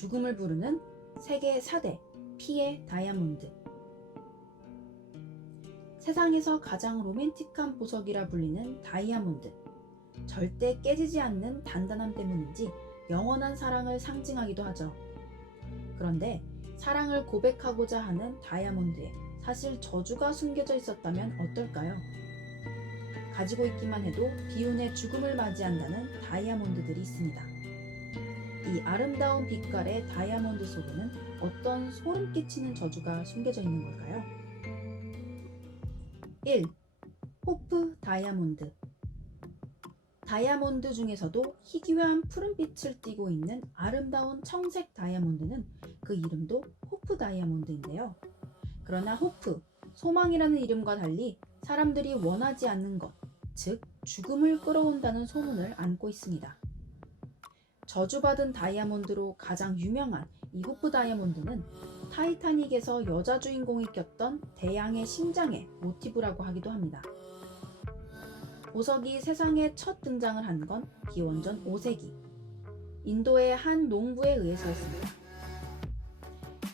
죽음을 부르는 세계 4대 피의 다이아몬드. 세상에서 가장 로맨틱한 보석이라 불리는 다이아몬드. 절대 깨지지 않는 단단함 때문인지 영원한 사랑을 상징하기도 하죠. 그런데 사랑을 고백하고자 하는 다이아몬드에 사실 저주가 숨겨져 있었다면 어떨까요? 가지고 있기만 해도 비운의 죽음을 맞이한다는 다이아몬드들이 있습니다. 이 아름다운 빛깔의 다이아몬드 속에는 어떤 소름 끼치는 저주가 숨겨져 있는 걸까요? 1. 호프 다이아몬드. 다이아몬드 중에서도 희귀한 푸른빛을 띠고 있는 아름다운 청색 다이아몬드는 그 이름도 호프 다이아몬드인데요. 그러나 호프, 소망이라는 이름과 달리 사람들이 원하지 않는 것, 즉 죽음을 끌어온다는 소문을 안고 있습니다. 저주받은 다이아몬드로 가장 유명한 이 호프 다이아몬드는 타이타닉에서 여자 주인공이 꼈던 대양의 심장의 모티브라고 하기도 합니다. 보석이 세상에 첫 등장을 한 건 기원전 5세기 인도의 한 농부에 의해서였습니다.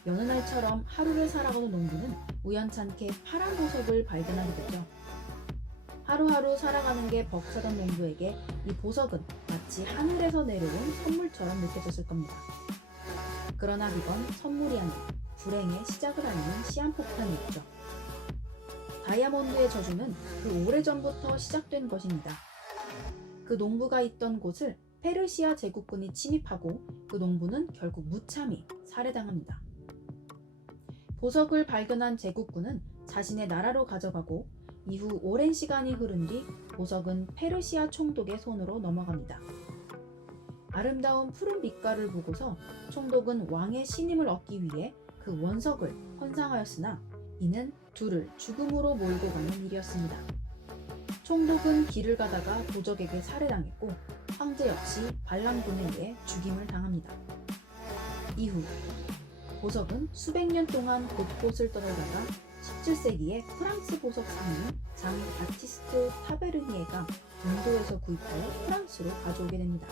여느 날처럼 하루를 살아가는 농부는 우연찮게 파란 보석을 발견하게 되죠. 하루하루 살아가는 게 벅차던 농부에게 이 보석은 마치 하늘에서 내려온 선물처럼 느껴졌을 겁니다. 그러나 그건 선물이 아닌 불행의 시작을 알리는 시한폭탄이었죠. 다이아몬드의 저주는 그 오래전부터 시작된 것입니다. 그 농부가 있던 곳을 페르시아 제국군이 침입하고 그 농부는 결국 무참히 살해당합니다. 보석을 발견한 제국군은 자신의 나라로 가져가고 이후 오랜 시간이 흐른 뒤 보석은 페르시아 총독의 손으로 넘어갑니다. 아름다운 푸른 빛깔을 보고서 총독은 왕의 신임을 얻기 위해 그 원석을 헌상하였으나 이는 둘을 죽음으로 몰고 가는 일이었습니다. 총독은 길을 가다가 도적에게 살해당했고 황제 역시 반란군에 의해 죽임을 당합니다. 이후 보석은 수백 년 동안 곳곳을 떠돌다가 17세기에 프랑스 보석 상인 장 바티스트 타베르니에가 인도에서 구입하여 프랑스로 가져오게 됩니다.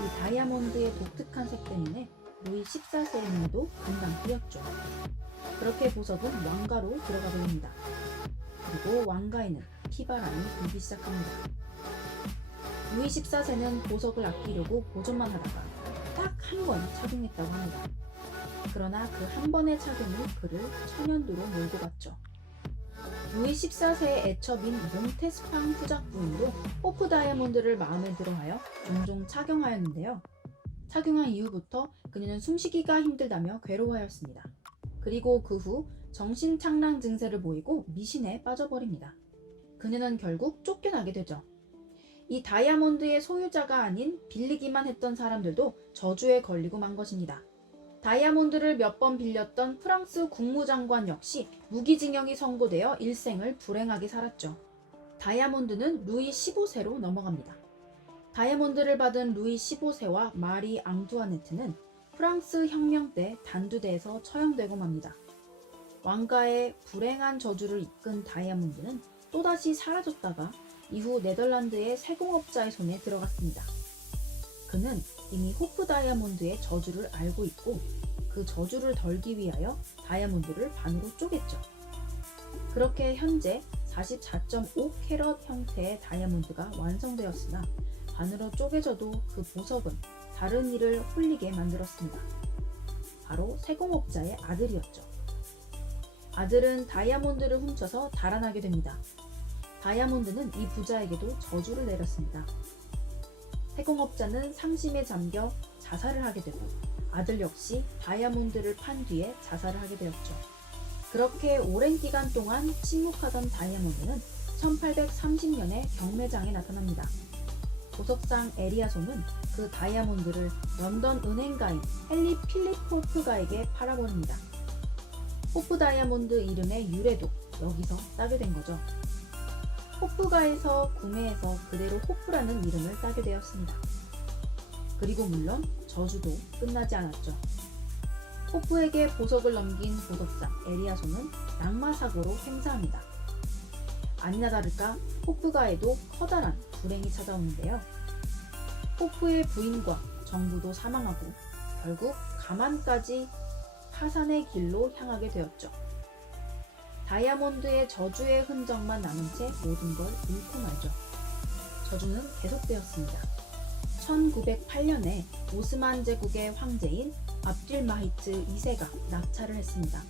이 다이아몬드의 독특한 색 때문에 루이 14세의 눈도 금방 뜨였죠. 그렇게 보석은 왕가로 들어가게 됩니다. 그리고 왕가에는 피바람이 불기 시작합니다. 루이 14세는 보석을 아끼려고 보존만 하다가 딱 한 번 착용했다고 합니다. 그러나 그 한 번의 착용이 그를 천연두로 몰고 갔죠. 루이 14세의 애첩인 몽테스팡 후작 부인도 호프 다이아몬드를 마음에 들어하여 종종 착용하였는데요. 착용한 이후부터 그녀는 숨쉬기가 힘들다며 괴로워하였습니다. 그리고 그 후 정신착란 증세를 보이고 미신에 빠져버립니다. 그녀는 결국 쫓겨나게 되죠. 이 다이아몬드의 소유자가 아닌 빌리기만 했던 사람들도 저주에 걸리고 만 것입니다. 다이아몬드를 몇 번 빌렸던 프랑스 국무장관 역시 무기징역이 선고되어 일생을 불행하게 살았죠. 다이아몬드는 루이 15세로 넘어갑니다. 다이아몬드를 받은 루이 15세와 마리 앙투아네트는 프랑스 혁명 때 단두대에서 처형되고 맙니다. 왕가의 불행한 저주를 이끈 다이아몬드는 또다시 사라졌다가 이후 네덜란드의 세공업자의 손에 들어갔습니다. 그는 이미 호프 다이아몬드의 저주를 알고 있고 그 저주를 덜기 위하여 다이아몬드를 반으로 쪼갰죠. 그렇게 현재 44.5캐럿 형태의 다이아몬드가 완성되었으나 반으로 쪼개져도 그 보석은 다른 이를 홀리게 만들었습니다. 바로 세공업자의 아들이었죠. 아들은 다이아몬드를 훔쳐서 달아나게 됩니다. 다이아몬드는 이 부자에게도 저주를 내렸습니다. 세공업자는 상심에 잠겨 자살을 하게 되고 아들 역시 다이아몬드를 판 뒤에 자살을 하게 되었죠. 그렇게 오랜 기간 동안 침묵하던 다이아몬드는 1830년에 경매장에 나타납니다. 보석상 에리아손은 그 다이아몬드를 런던 은행가인 헨리 필립 호프가에게 팔아버립니다. 호프 다이아몬드 이름의 유래도 여기서 따게 된 거죠. 호프가에서 구매해서 그대로 호프라는 이름을 따게 되었습니다. 그리고 물론 저주도 끝나지 않았죠. 호프에게 보석을 넘긴 보석상 에리아손은 낙마사고로 행사합니다. 아니나 다를까 호프가에도 커다란 불행이 찾아오는데요. 호프의 부인과 정부도 사망하고 결국 가만까지 파산의 길로 향하게 되었죠. 다이아몬드의 저주의 흔적만 남은 채 모든 걸 잃고 말죠. 저주는 계속되었습니다. 1908년에 오스만 제국의 황제인 압딜마히트 2세가 낙찰을 했습니다.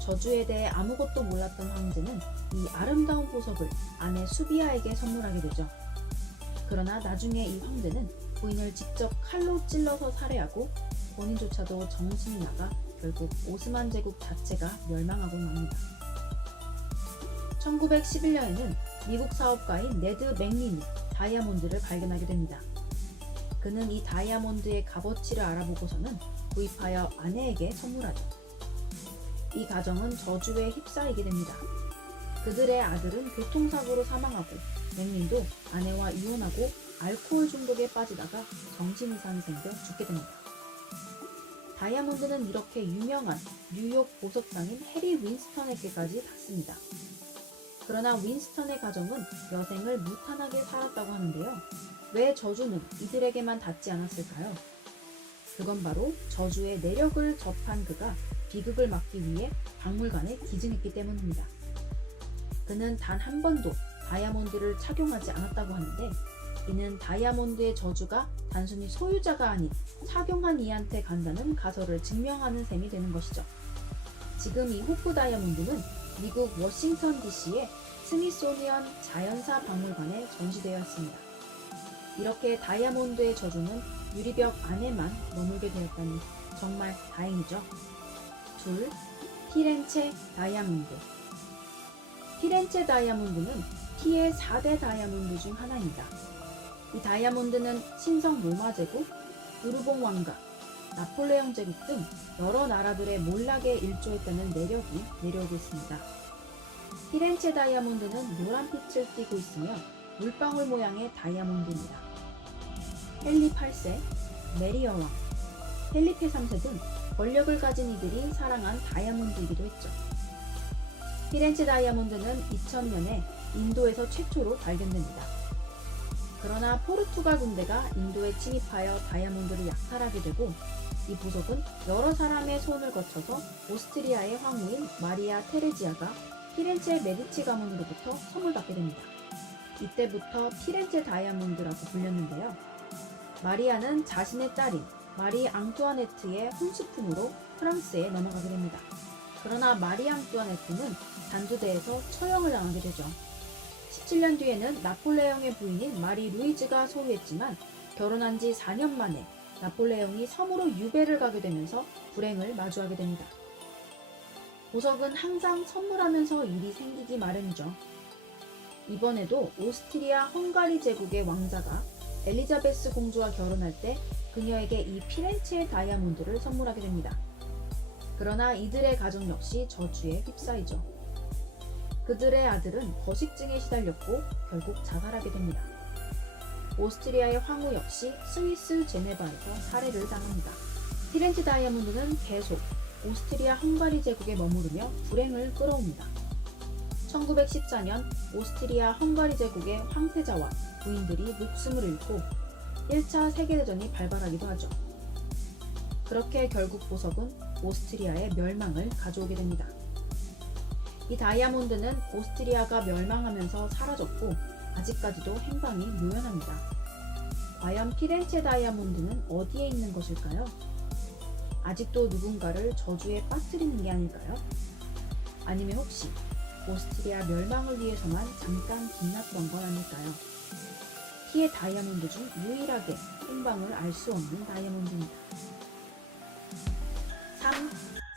저주에 대해 아무것도 몰랐던 황제는 이 아름다운 보석을 아내 수비아에게 선물하게 되죠. 그러나 나중에 이 황제는 부인을 직접 칼로 찔러서 살해하고 본인조차도 정신이 나가 결국 오스만 제국 자체가 멸망하고 맙니다. 1911년에는 미국 사업가인 네드 맥린이 다이아몬드를 발견하게 됩니다. 그는 이 다이아몬드의 값어치를 알아보고서는 구입하여 아내에게 선물하죠. 이 가정은 저주에 휩싸이게 됩니다. 그들의 아들은 교통사고로 사망하고 맥린도 아내와 이혼하고 알코올 중독에 빠지다가 정신이상이 생겨 죽게 됩니다. 다이아몬드는 이렇게 유명한 뉴욕 보석상인 해리 윈스턴에게까지 닿습니다. 그러나 윈스턴의 가정은 여생을 무탄하게 살았다고 하는데요. 왜 저주는 이들에게만 닿지 않았을까요? 그건 바로 저주의 내력을 접한 그가 비극을 막기 위해 박물관에 기증했기 때문입니다. 그는 단 한 번도 다이아몬드를 착용하지 않았다고 하는데 이는 다이아몬드의 저주가 단순히 소유자가 아닌 착용한 이한테 간다는 가설을 증명하는 셈이 되는 것이죠. 지금 이 호프 다이아몬드는 미국 워싱턴 DC의 스미소니언 자연사 박물관에 전시되어 있습니다. 이렇게 다이아몬드의 저주는 유리벽 안에만 머물게 되었다니 정말 다행이죠. 둘, 피렌체 다이아몬드. 피렌체 다이아몬드는 피의 4대 다이아몬드 중 하나입니다. 이 다이아몬드는 신성 로마 제국, 우르봉 왕가, 나폴레옹 제국 등 여러 나라들의 몰락에 일조했다는 내력이 내려오고 있습니다. 피렌체 다이아몬드는 노란 빛을 띠고 있으며 물방울 모양의 다이아몬드입니다. 헨리 8세, 메리 여왕, 펠리페 3세 등 권력을 가진 이들이 사랑한 다이아몬드이기도 했죠. 피렌체 다이아몬드는 2000년에 인도에서 최초로 발견됩니다. 그러나 포르투갈 군대가 인도에 침입하여 다이아몬드를 약탈하게 되고 이 보석은 여러 사람의 손을 거쳐서 오스트리아의 황후인 마리아 테레지아가 피렌체 메디치 가문으로부터 선물받게 됩니다. 이때부터 피렌체 다이아몬드라고 불렸는데요. 마리아는 자신의 딸인 마리 앙뚜아네트의 혼수품으로 프랑스에 넘어가게 됩니다. 그러나 마리 앙뚜아네트는 단두대에서 처형을 당하게 되죠. 17년 뒤에는 나폴레옹의 부인인 마리 루이즈가 소유했지만 결혼한 지 4년 만에 나폴레옹이 섬으로 유배를 가게 되면서 불행을 마주하게 됩니다. 보석은 항상 선물하면서 일이 생기기 마련이죠. 이번에도 오스트리아 헝가리 제국의 왕자가 엘리자베스 공주와 결혼할 때 그녀에게 이 피렌체 다이아몬드를 선물하게 됩니다. 그러나 이들의 가정 역시 저주에 휩싸이죠. 그들의 아들은 거식증에 시달렸고 결국 자살하게 됩니다. 오스트리아의 황후 역시 스위스 제네바에서 살해를 당합니다. 피렌체 다이아몬드는 계속 오스트리아 헝가리 제국에 머무르며 불행을 끌어옵니다. 1914년 오스트리아 헝가리 제국의 황태자와 부인들이 목숨을 잃고 1차 세계대전이 발발하기도 하죠. 그렇게 결국 보석은 오스트리아의 멸망을 가져오게 됩니다. 이 다이아몬드는 오스트리아가 멸망하면서 사라졌고 아직까지도 행방이 묘연합니다. 과연 피렌체 다이아몬드는 어디에 있는 것일까요? 아직도 누군가를 저주에 빠뜨리는 게 아닐까요? 아니면 혹시 오스트리아 멸망을 위해서만 잠깐 빛났던 건 아닐까요? 피의 다이아몬드 중 유일하게 행방을 알 수 없는 다이아몬드입니다. 3.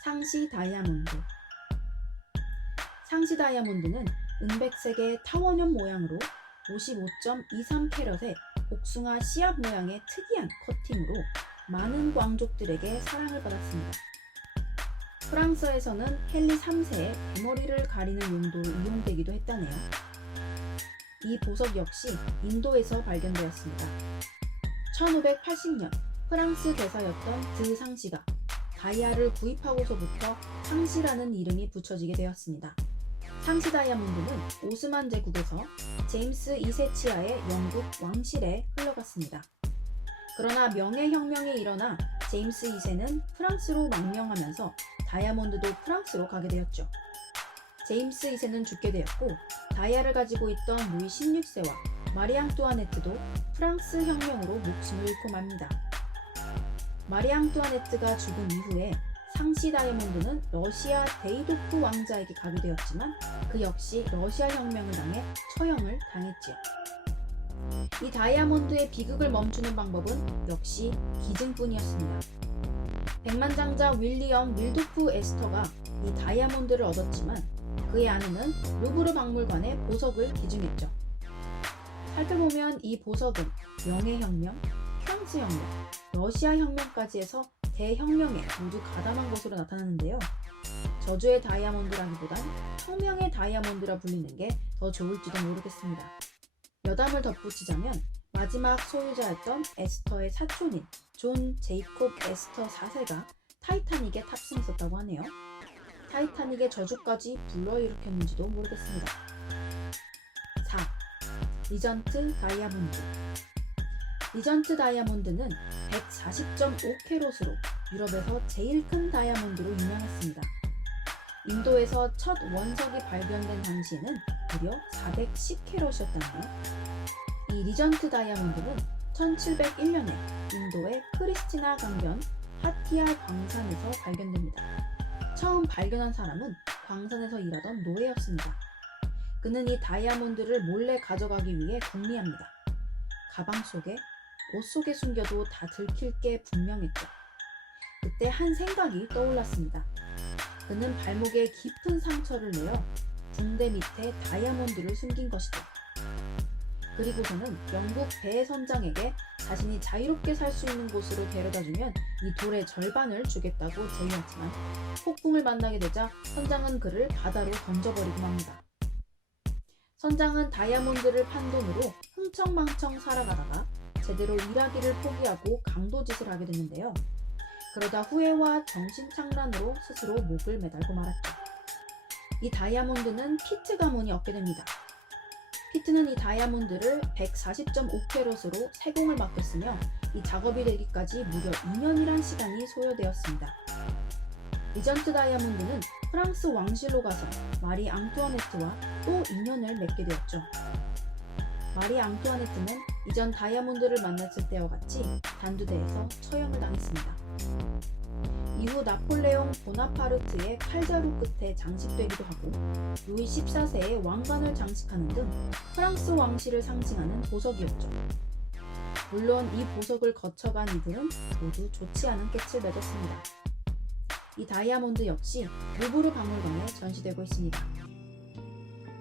상시 다이아몬드. 상시 다이아몬드는 은백색의 타원형 모양으로 55.23캐럿의 복숭아 씨앗 모양의 특이한 커팅으로 많은 왕족들에게 사랑을 받았습니다. 프랑스에서는 헨리 3세의 대머리를 가리는 용도로 이용되기도 했다네요. 이 보석 역시 인도에서 발견되었습니다. 1580년 프랑스 대사였던 드 상시가 다이아를 구입하고서부터 상시라는 이름이 붙여지게 되었습니다. 상시 다이아몬드는 오스만 제국에서 제임스 2세 치하의 영국 왕실에 흘러갔습니다. 그러나 명예혁명이 일어나 제임스 2세는 프랑스로 망명하면서 다이아몬드도 프랑스로 가게 되었죠. 제임스 2세는 죽게 되었고 다이아를 가지고 있던 루이 16세와 마리 앙뚜아네트도 프랑스 혁명으로 목숨을 잃고 맙니다. 마리 앙뚜아네트가 죽은 이후에 상시 다이아몬드는 러시아 데이도프 왕자에게 가게 되었지만 그 역시 러시아 혁명을 당해 처형을 당했지요. 이 다이아몬드의 비극을 멈추는 방법은 역시 기증뿐이었습니다. 백만장자 윌리엄 밀도프 에스터가 이 다이아몬드를 얻었지만 그의 아내는 루브르 박물관에 보석을 기증했죠. 살펴보면 이 보석은 영해혁명, 프랑스혁명, 러시아혁명까지 해서 대혁명에 모두 가담한 것으로 나타나는데요. 저주의 다이아몬드라기보단 혁명의 다이아몬드라 불리는 게 더 좋을지도 모르겠습니다. 여담을 덧붙이자면 마지막 소유자였던 에스터의 사촌인 존 제이콥 에스터 4세가 타이타닉에 탑승했었다고 하네요. 타이타닉의 저주까지 불러일으켰는지도 모르겠습니다. 4. 리전트 다이아몬드. 리전트 다이아몬드는 140.5캐롯으로 유럽에서 제일 큰 다이아몬드로 유명했습니다. 인도에서 첫 원석이 발견된 당시에는 무려 410캐롯이었다네요. 이 리전트 다이아몬드는 1701년에 인도의 크리스티나 강변 하티아 광산에서 발견됩니다. 처음 발견한 사람은 광산에서 일하던 노예였습니다. 그는 이 다이아몬드를 몰래 가져가기 위해 궁리합니다. 가방 속에, 옷 속에 숨겨도 다 들킬 게 분명했죠. 그때 한 생각이 떠올랐습니다. 그는 발목에 깊은 상처를 내어 붕대 밑에 다이아몬드를 숨긴 것이죠. 그리고서는 영국 배 선장에게 자신이 자유롭게 살 수 있는 곳으로 데려다주면 이 돌의 절반을 주겠다고 제의하지만 폭풍을 만나게 되자 선장은 그를 바다로 던져버리고 맙니다. 선장은 다이아몬드를 판 돈으로 흥청망청 살아가다가 제대로 일하기를 포기하고 강도짓을 하게 됐는데요. 그러다 후회와 정신착란으로 스스로 목을 매달고 말았죠. 이 다이아몬드는 피트 가문이 얻게 됩니다. 피트는 이 다이아몬드를 140.5캐롯으로 세공을 맡겼으며 이 작업이 되기까지 무려 2년이란 시간이 소요되었습니다. 리전트 다이아몬드는 프랑스 왕실로 가서 마리 앙뚜아네트와 또 인연을 맺게 되었죠. 마리 앙뚜아네트는 이전 다이아몬드를 만났을 때와 같이 단두대에서 처형을 당했습니다. 이후 나폴레옹 보나파르트의 칼자루 끝에 장식되기도 하고 루이 14세의 왕관을 장식하는 등 프랑스 왕실을 상징하는 보석이었죠. 물론 이 보석을 거쳐간 이들은 모두 좋지 않은 끝을 맺었습니다. 이 다이아몬드 역시 루브르 박물관에 전시되고 있습니다.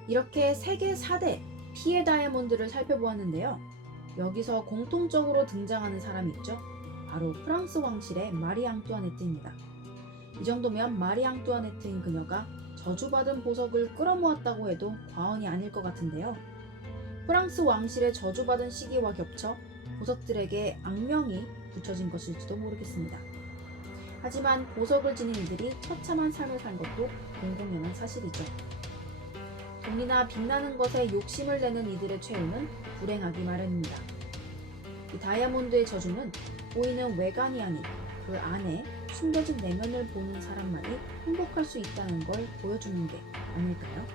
이렇게 세계 4대 피해 다이아몬드를 살펴보았는데요. 여기서 공통적으로 등장하는 사람이 있죠. 바로 프랑스 왕실의 마리 앙뚜아네트입니다. 이 정도면 마리 앙뚜아네트인 그녀가 저주받은 보석을 끌어모았다고 해도 과언이 아닐 것 같은데요. 프랑스 왕실의 저주받은 시기와 겹쳐 보석들에게 악명이 붙여진 것일지도 모르겠습니다. 하지만 보석을 지닌 이들이 처참한 삶을 산 것도 공공연한 사실이죠. 돈이나 빛나는 것에 욕심을 내는 이들의 최후는 불행하기 마련입니다. 이 다이아몬드의 저주는 보이는 외관이 아닌 그 안에 숨겨진 내면을 보는 사람만이 행복할 수 있다는 걸 보여주는 게 아닐까요?